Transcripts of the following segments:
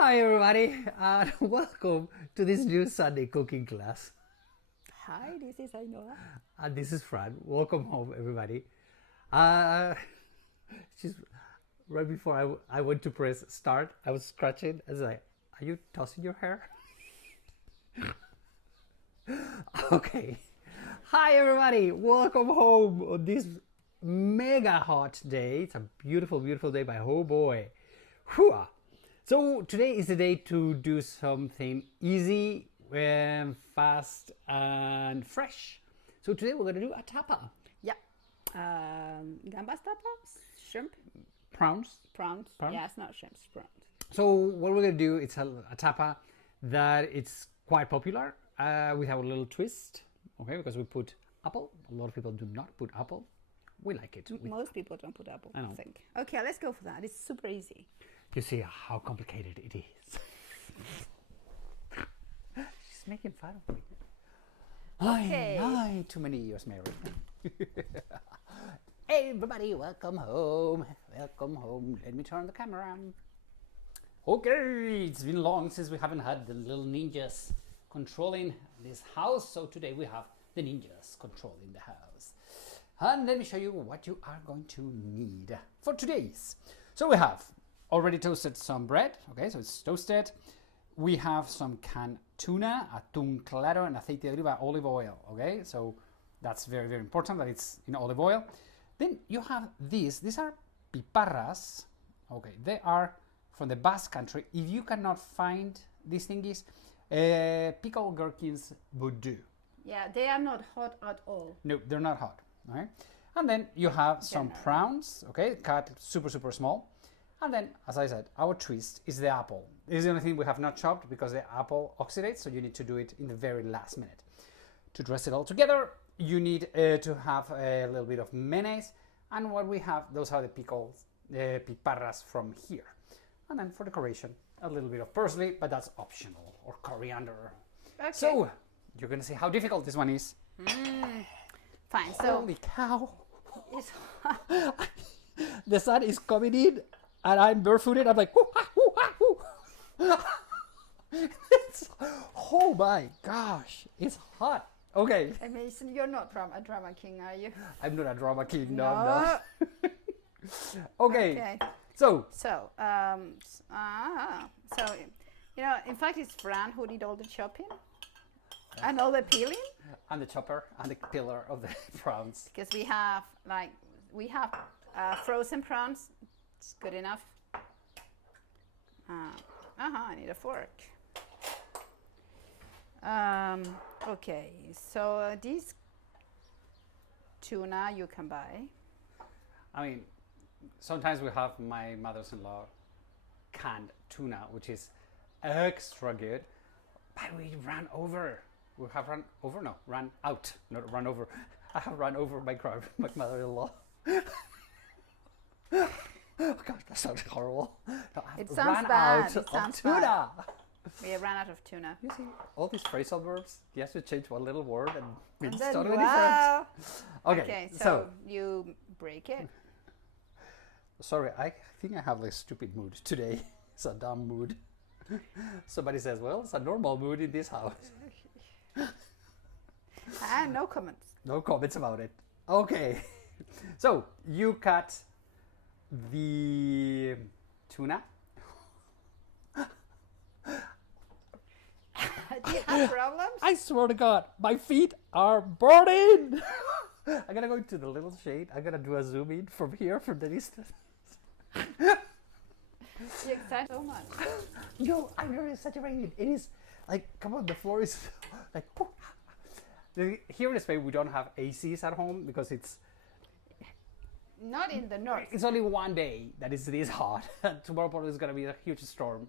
Hi everybody and welcome to this new Sunday cooking class. Hi, this is Ainhoa. And this is Fran. Welcome home everybody. Just right before I went to press start, I was scratching. I was like, are you tossing your hair? Okay. Hi everybody, welcome home on this mega hot day. It's a beautiful, beautiful day, but oh boy. Whew. So today is the day to do something easy, fast and fresh. So today we're going to do a tapa. Yeah. Gambas tapas? Shrimp? Prawns. Prawns? Yeah, it's not shrimp, it's prawns. So what we're going to do, it's a tapa that it's quite popular with our little twist, okay, because we put apple. A lot of people do not put apple. We like it. Most people don't put apple, I know. think. Okay, let's go for that. It's super easy. You see how complicated it is. She's making fun of me. Okay. Hi, too many years married. Hey everybody, welcome home. Welcome home. Let me turn the camera on. Okay, it's been long since we haven't had the little ninjas controlling this house. So today we have the ninjas controlling the house. And let me show you what you are going to need for today's. So we have already toasted some bread. Okay, so it's toasted. We have some canned tuna, atún claro, and aceite de oliva, olive oil. Okay, so that's very, very important that it's in olive oil. Then you have these. These are piparras. Okay, they are from the Basque country. If you cannot find these thingies, pickled gherkins would do. Yeah, they are not hot at all. No, they're not hot. Okay, and then you have some prawns. Okay, cut super, super small. And then, as I said, our twist is the apple. This is the only thing we have not chopped because the apple oxidates, so you need to do it in the very last minute. To dress it all together, you need to have a little bit of mayonnaise, and what we have, those are the pickled piparras from here. And then for decoration, a little bit of parsley, but that's optional, or coriander. Okay. So, you're gonna see how difficult this one is. Fine, so... Holy cow! It's The sun is coming in, and I'm barefooted. I'm like, oh my gosh, it's hot. Okay. I mean, you're not a drama king, are you? I'm not a drama king, no, No. I'm not. Okay. So, you know, in fact, it's Fran who did all the chopping and all the peeling. I'm the chopper and the pillar of the prawns. Because we have frozen prawns. It's good enough. I need a fork. Okay, so this tuna you can buy. I mean, sometimes we have my mother's-in-law canned tuna, which is extra good, but we ran over. We have run over? No, ran out, not run over. I have run over my mother-in-law. Oh gosh, that sounds horrible. No, It sounds bad. It sounds tuna. Bad. We ran out of tuna. You see, all these phrasal verbs, he has to change one little word and it's then, totally wow. different. Okay, so you break it. Sorry, I think I have like a stupid mood today. It's a dumb mood. Somebody says, well, it's a normal mood in this house. No comments. No comments about it. Okay, so you cut the tuna. Do you have problems? I swear to God, my feet are burning. I'm gonna go into the little shade. I'm gonna do a zoom in from here, from the distance. You excite so much. No, I'm not exaggerating. It is like, come on, the floor is like. Here in Spain, we don't have ACs at home because it's not in the north. It's only one day that is this hot. Tomorrow probably is gonna be a huge storm,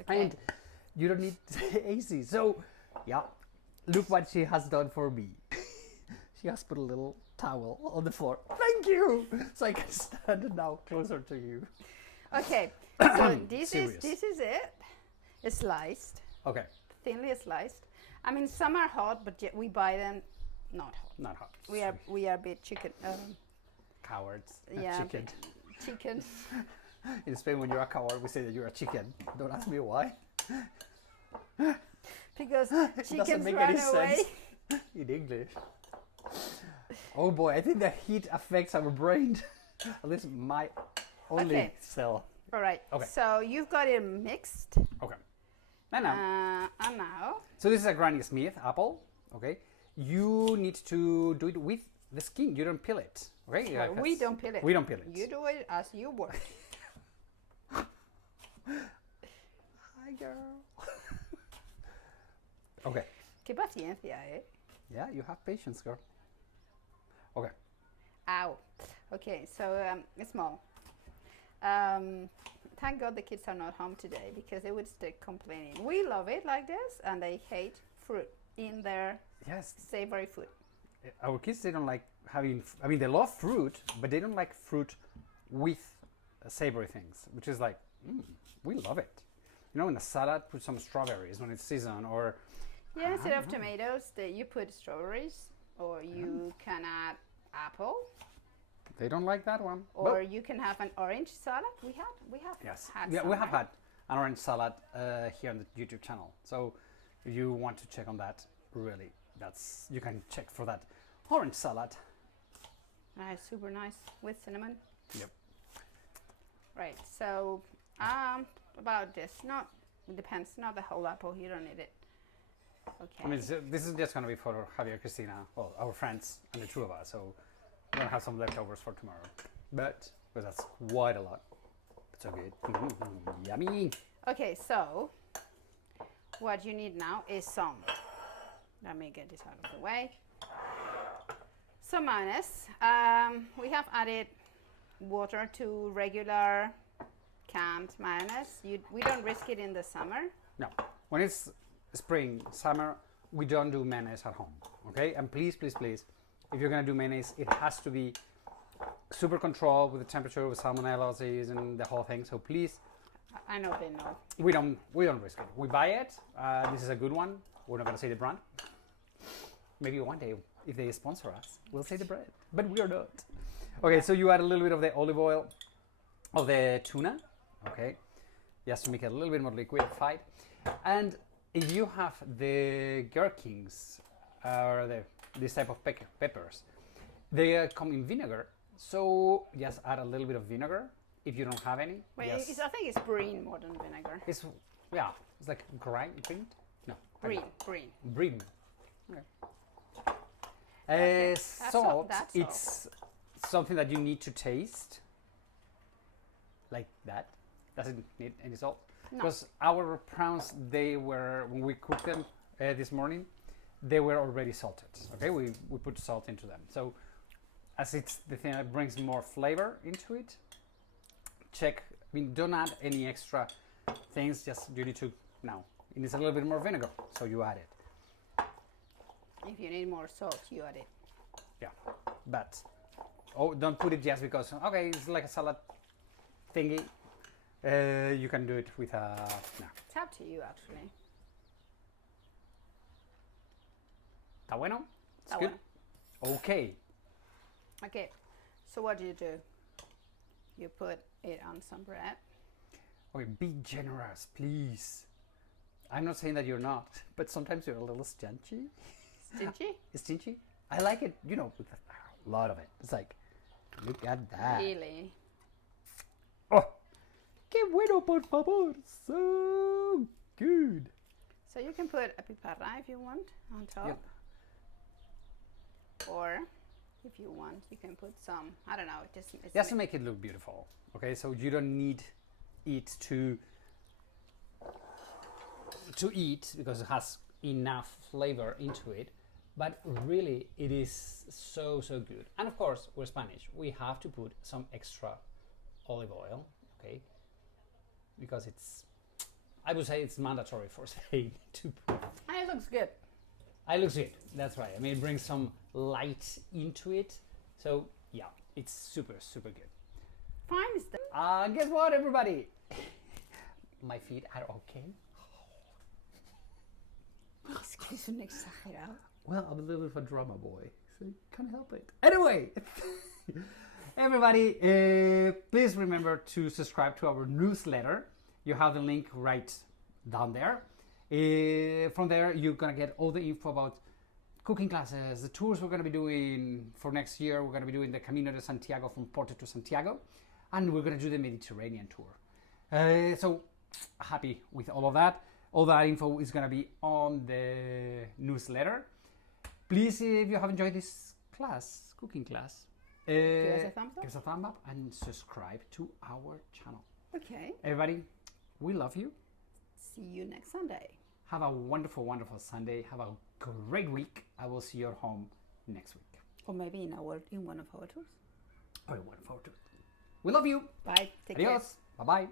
Okay. and you don't need AC. So, yeah, look what she has done for me. She has put a little towel on the floor. Thank you, so I can stand now closer to you. Okay, so this Serious. is it. It's sliced. Okay. Thinly sliced. I mean, some are hot, but yet we buy them not hot. Not hot. We are a bit chicken. Cowards. Yeah, Chicken. chickens. In Spain, when you're a coward, we say that you're a chicken. Don't ask me why. Because It chickens doesn't make run any away. sense in English. Oh boy, I think the heat affects our brain. At least my only Okay. cell. All right. Okay. So you've got it mixed. Okay. And now. so this is a Granny Smith apple. Okay. You need to do it with the skin. You don't peel it. Okay. Well, we don't peel it. We don't peel it. You do it as you work. Hi, girl. Okay. Qué paciencia, eh? Yeah, you have patience, girl. Okay. Ow. Okay, so it's small. Thank God the kids are not home today because they would start complaining. We love it like this, and they hate fruit in their Yes. savory food. Our kids, they don't like having. I mean, they love fruit, but they don't like fruit with savory things, which is like, we love it. You know, in a salad, put some strawberries when it's season, or Yeah, instead of tomatoes, you put strawberries, or you can add apple, they don't like that one. or you can have an orange salad. We have Yes. had Yeah, some, we have right? had an orange salad here on the YouTube channel. So if you want to check on that, really, you can check for that orange salad. Super nice with cinnamon. Yep. Right. So about this, it depends. Not the whole apple. You don't need it. Okay. I mean, this is just going to be for Javier, Cristina, well, our friends, and the two of us. So we're going to have some leftovers for tomorrow. But, because that's quite a lot. It's so good. Yummy. Okay, so what you need now is some. Let me get this out of the way. Some mayonnaise. We have added water to regular canned mayonnaise. We don't risk it in the summer. No. When it's spring, summer, we don't do mayonnaise at home. Okay? And please, please, please, if you're going to do mayonnaise, it has to be super controlled with the temperature, with salmonella and the whole thing. So please, I know they know. we don't risk it. We buy it. This is a good one. We're not going to say the brand. Maybe one day, if they sponsor us, we'll say the brand. But we are not. Okay, so you add a little bit of the olive oil of the tuna. Okay, just to make it a little bit more liquefied. And if you have the Gherkins, or this type of peppers, they come in vinegar. So just add a little bit of vinegar if you don't have any. Wait, Yes. I think it's green more than vinegar. It's like green. No, Green. Bream. Okay. Okay. Salt. That's It's something that you need to taste. Like that. Doesn't need any salt. No. Because our prawns, when we cooked them this morning, they were already salted. Okay, we put salt into them. So as it's the thing that brings more flavor into it, check. I mean, don't add any extra things. Just you need to now. It needs a little bit more vinegar, so you add it. If you need more salt, you add it. Yeah, but don't put it just because it's like a salad thingy. You can do it with a no. It's up to you, actually. Está bueno? It's Está good. Okay. Okay, so what do? You put it on some bread. Okay, be generous, please. I'm not saying that you're not, but sometimes you're a little stingy. Stingy? Stingy? I like it, with a lot of it. It's like, look at that. Really? Oh, qué bueno, por favor. So good. So you can put a piparra if you want on top. Yep. Or if you want, you can put some, I don't know, Just to make it look beautiful. Okay, so you don't need it to eat because it has enough flavor into it, but really it is so good. And of course, we're Spanish, we have to put some extra olive oil, okay, because I would say it's mandatory for Spain to put. And it looks good. It looks good, that's right. I mean, it brings some light into it, so yeah, it's super good. Fine is Guess what, everybody? My feet are okay. Es que es un exagerado. Well, I'm a little bit of a drama boy, so you can't help it. Anyway, Everybody, please remember to subscribe to our newsletter. You have the link right down there. From there, you're gonna get all the info about cooking classes, the tours we're gonna be doing for next year. We're gonna be doing the Camino de Santiago from Porto to Santiago, and we're gonna do the Mediterranean tour. So happy with all of that. All that info is gonna be on the newsletter. Please, if you have enjoyed this class, cooking class, Give us a thumbs up. give us a thumb up and subscribe to our channel. Okay. Everybody, we love you. See you next Sunday. Have a wonderful, wonderful Sunday. Have a great week. I will see you at home next week. Or maybe in one of our tours. Or one photo. We love you. Bye. Take care. Adios. Bye-bye.